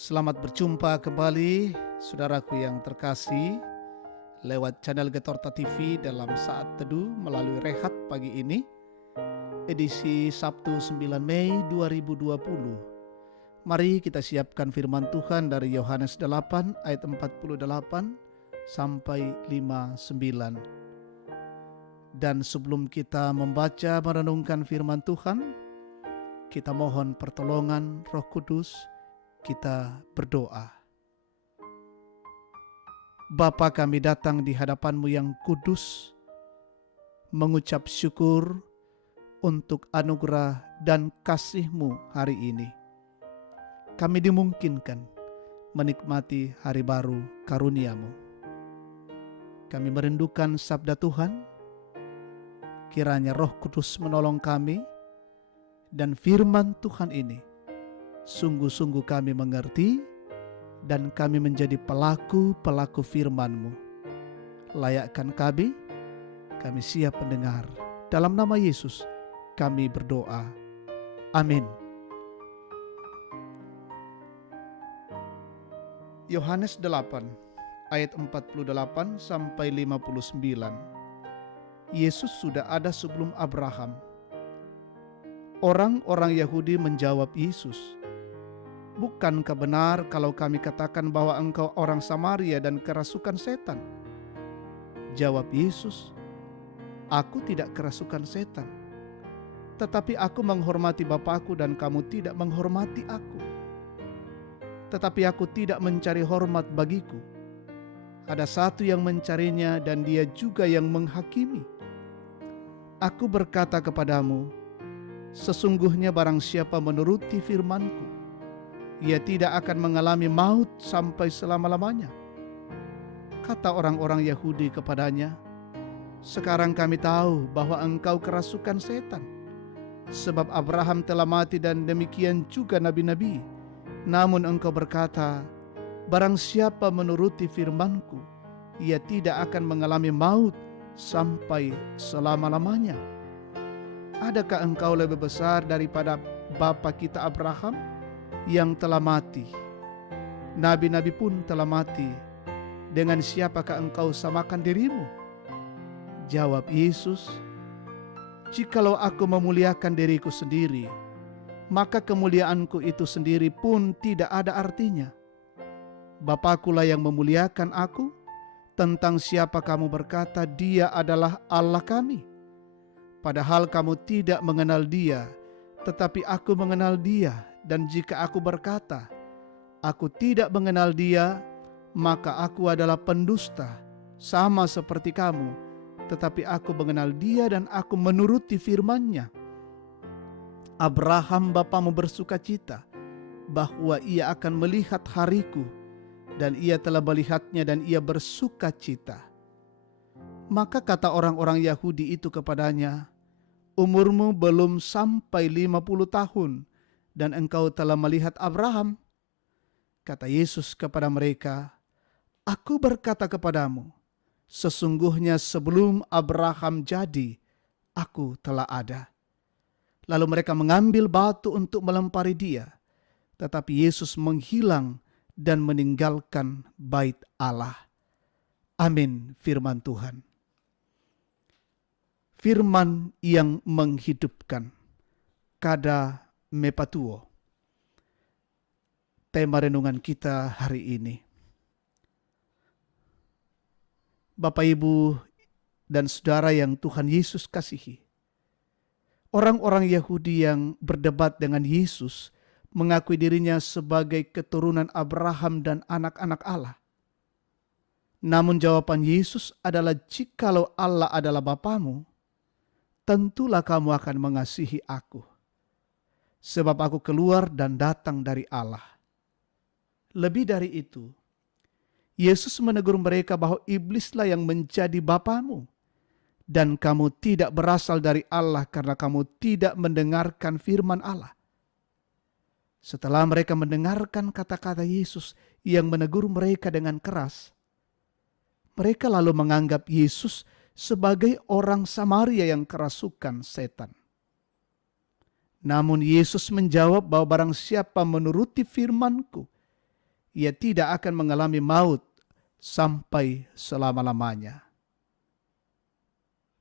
Selamat berjumpa kembali, saudaraku yang terkasih, lewat channel Getorta TV dalam saat teduh melalui Rehat pagi ini, edisi Sabtu 9 Mei 2020. Mari kita siapkan firman Tuhan dari Yohanes 8 ayat 48 sampai 59. Dan sebelum kita membaca merenungkan firman Tuhan, kita mohon pertolongan Roh Kudus. Kita berdoa. Bapa, kami datang di hadapan-Mu yang kudus, mengucap syukur untuk anugerah dan kasih-Mu hari ini. Kami dimungkinkan menikmati hari baru karunia-Mu. Kami merindukan sabda Tuhan, kiranya Roh Kudus menolong kami, dan firman Tuhan ini sungguh-sungguh kami mengerti dan kami menjadi pelaku-pelaku firman-Mu. Layakkan kami siap mendengar. Dalam nama Yesus kami berdoa. Amin. Yohanes 8 ayat 48 sampai 59. Yesus sudah ada sebelum Abraham. Orang-orang Yahudi menjawab Yesus, "Bukankah benar kalau kami katakan bahwa engkau orang Samaria dan kerasukan setan?" Jawab Yesus, "Aku tidak kerasukan setan, tetapi aku menghormati Bapa-Ku dan kamu tidak menghormati aku. Tetapi aku tidak mencari hormat bagiku. Ada satu yang mencarinya dan dia juga yang menghakimi. Aku berkata kepadamu, sesungguhnya barang siapa menuruti firman-Ku, ia tidak akan mengalami maut sampai selama-lamanya." Kata orang-orang Yahudi kepadanya, "Sekarang kami tahu bahwa engkau kerasukan setan, sebab Abraham telah mati dan demikian juga nabi-nabi. Namun engkau berkata, barang siapa menuruti firman-Ku, ia tidak akan mengalami maut sampai selama-lamanya. Adakah engkau lebih besar daripada bapa kita Abraham yang telah mati? Nabi-nabi pun telah mati. Dengan siapakah engkau samakan dirimu?" Jawab Yesus, "Jikalau aku memuliakan diriku sendiri, maka kemuliaanku itu sendiri pun tidak ada artinya. Bapa-Kulah yang memuliakan aku. Tentang siapa kamu berkata dia adalah Allah kami? Padahal kamu tidak mengenal dia, tetapi aku mengenal dia. Dan jika aku berkata, aku tidak mengenal dia, maka aku adalah pendusta, sama seperti kamu. Tetapi aku mengenal dia dan aku menuruti firman-Nya. Abraham bapamu bersukacita bahwa ia akan melihat hariku, dan ia telah melihatnya dan ia bersukacita." Maka kata orang-orang Yahudi itu kepadanya, "Umurmu belum sampai 50 tahun dan engkau telah melihat Abraham?" Kata Yesus kepada mereka, "Aku berkata kepadamu, sesungguhnya sebelum Abraham jadi, aku telah ada." Lalu mereka mengambil batu untuk melempari dia, tetapi Yesus menghilang dan meninggalkan bait Allah. Amin. Firman Tuhan. Firman yang menghidupkan. Kada mepatuo. Tema renungan kita hari ini. Bapak, Ibu, dan saudara yang Tuhan Yesus kasihi. Orang-orang Yahudi yang berdebat dengan Yesus mengakui dirinya sebagai keturunan Abraham dan anak-anak Allah. Namun jawaban Yesus adalah, "Jikalau Allah adalah Bapamu, tentulah kamu akan mengasihi aku, sebab aku keluar dan datang dari Allah." Lebih dari itu, Yesus menegur mereka bahwa iblislah yang menjadi bapamu, dan kamu tidak berasal dari Allah karena kamu tidak mendengarkan firman Allah. Setelah mereka mendengarkan kata-kata Yesus yang menegur mereka dengan keras, mereka lalu menganggap Yesus sebagai orang Samaria yang kerasukan setan. Namun Yesus menjawab bahwa barang siapa menuruti firman-Ku, ia tidak akan mengalami maut sampai selama-lamanya.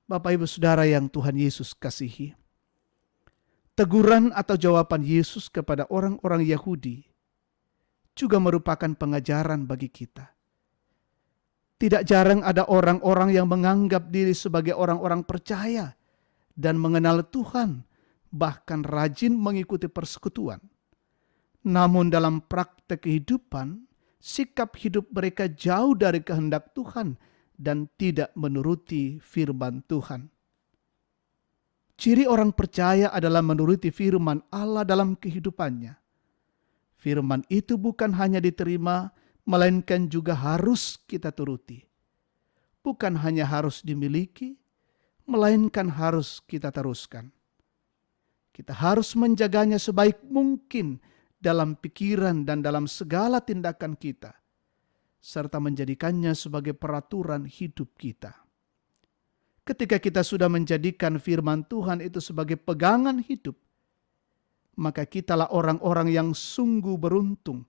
Bapak Ibu Saudara yang Tuhan Yesus kasihi, teguran atau jawaban Yesus kepada orang-orang Yahudi juga merupakan pengajaran bagi kita. Tidak jarang ada orang-orang yang menganggap diri sebagai orang-orang percaya dan mengenal Tuhan, bahkan rajin mengikuti persekutuan. Namun dalam praktek kehidupan, sikap hidup mereka jauh dari kehendak Tuhan dan tidak menuruti firman Tuhan. Ciri orang percaya adalah menuruti firman Allah dalam kehidupannya. Firman itu bukan hanya diterima, melainkan juga harus kita turuti. Bukan hanya harus dimiliki, melainkan harus kita teruskan. Kita harus menjaganya sebaik mungkin dalam pikiran dan dalam segala tindakan kita, serta menjadikannya sebagai peraturan hidup kita. Ketika kita sudah menjadikan firman Tuhan itu sebagai pegangan hidup, maka kitalah orang-orang yang sungguh beruntung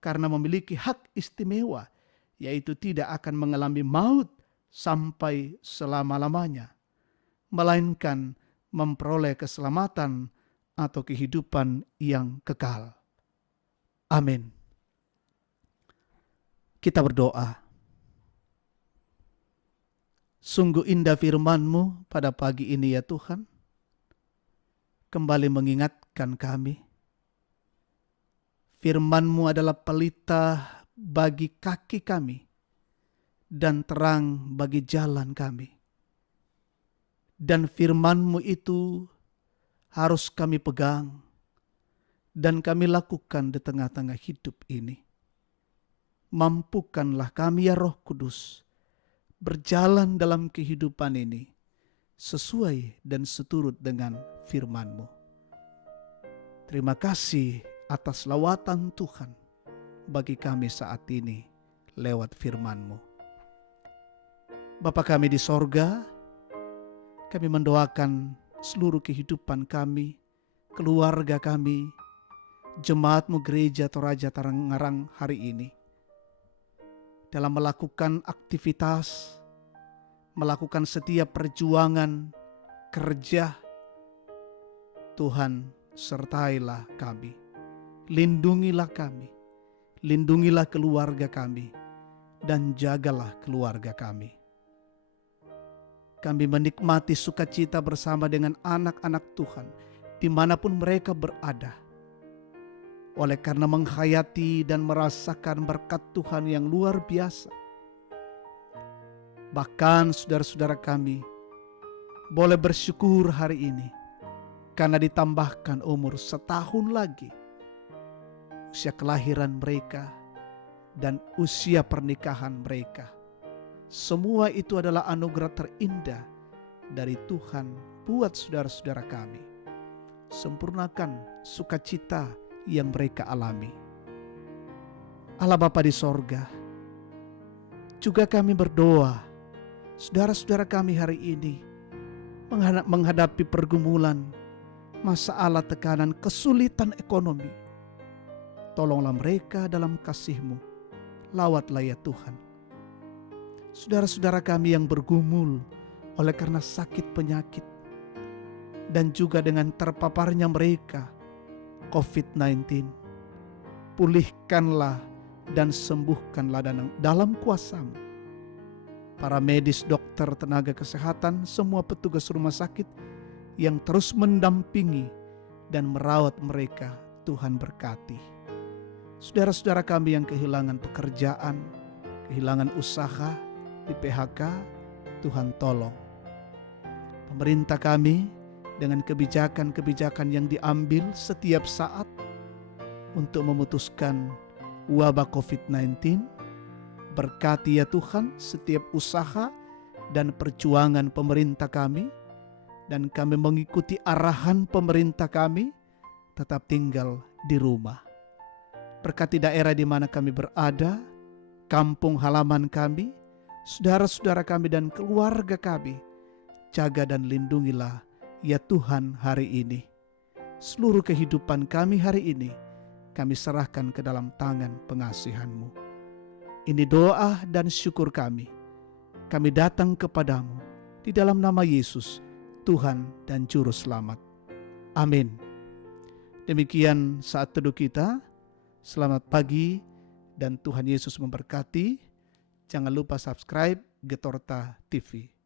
karena memiliki hak istimewa, yaitu tidak akan mengalami maut sampai selama-lamanya, melainkan memperoleh keselamatan atau kehidupan yang kekal. Amin. Kita berdoa. Sungguh indah firman-Mu pada pagi ini ya Tuhan. Kembali mengingatkan kami. Firman-Mu adalah pelita bagi kaki kami dan terang bagi jalan kami. Dan firman-Mu itu harus kami pegang dan kami lakukan di tengah-tengah hidup ini. Mampukanlah kami ya Roh Kudus berjalan dalam kehidupan ini sesuai dan seturut dengan firman-Mu. Terima kasih atas lawatan Tuhan bagi kami saat ini lewat firman-Mu. Bapa kami di sorga, kami mendoakan seluruh kehidupan kami, keluarga kami, jemaat-Mu gereja Toraja Tarangarang hari ini. Dalam melakukan aktivitas, melakukan setiap perjuangan, kerja, Tuhan sertailah kami. Lindungilah kami, lindungilah keluarga kami, dan jagalah keluarga kami. Kami menikmati sukacita bersama dengan anak-anak Tuhan dimanapun mereka berada. Oleh karena menghayati dan merasakan berkat Tuhan yang luar biasa. Bahkan saudara-saudara kami boleh bersyukur hari ini karena ditambahkan umur setahun lagi usia kelahiran mereka dan usia pernikahan mereka. Semua itu adalah anugerah terindah dari Tuhan buat saudara-saudara kami. Sempurnakan sukacita yang mereka alami. Allah Bapa di sorga, juga kami berdoa, saudara-saudara kami hari ini menghadapi pergumulan, masalah, tekanan, kesulitan ekonomi. Tolonglah mereka dalam kasih-Mu, lawatlah ya Tuhan. Saudara-saudara kami yang bergumul oleh karena sakit penyakit, dan juga dengan terpaparnya mereka COVID-19, pulihkanlah dan sembuhkanlah dalam kuasa-Mu. Para medis, dokter, tenaga kesehatan, semua petugas rumah sakit yang terus mendampingi dan merawat mereka, Tuhan berkati. Saudara-saudara kami yang kehilangan pekerjaan, kehilangan usaha, di PHK, Tuhan tolong. Pemerintah kami dengan kebijakan-kebijakan yang diambil setiap saat untuk memutuskan wabah COVID-19. Berkati ya Tuhan setiap usaha dan perjuangan pemerintah kami, dan kami mengikuti arahan pemerintah kami tetap tinggal di rumah. Berkati daerah di mana kami berada, kampung halaman kami, saudara-saudara kami dan keluarga kami. Jaga dan lindungilah ya Tuhan hari ini. Seluruh kehidupan kami hari ini kami serahkan ke dalam tangan pengasihan-Mu. Ini doa dan syukur kami. Kami datang kepadamu di dalam nama Yesus, Tuhan dan Juru Selamat. Amin. Demikian saat teduh kita. Selamat pagi dan Tuhan Yesus memberkati. Jangan lupa subscribe Getorta TV.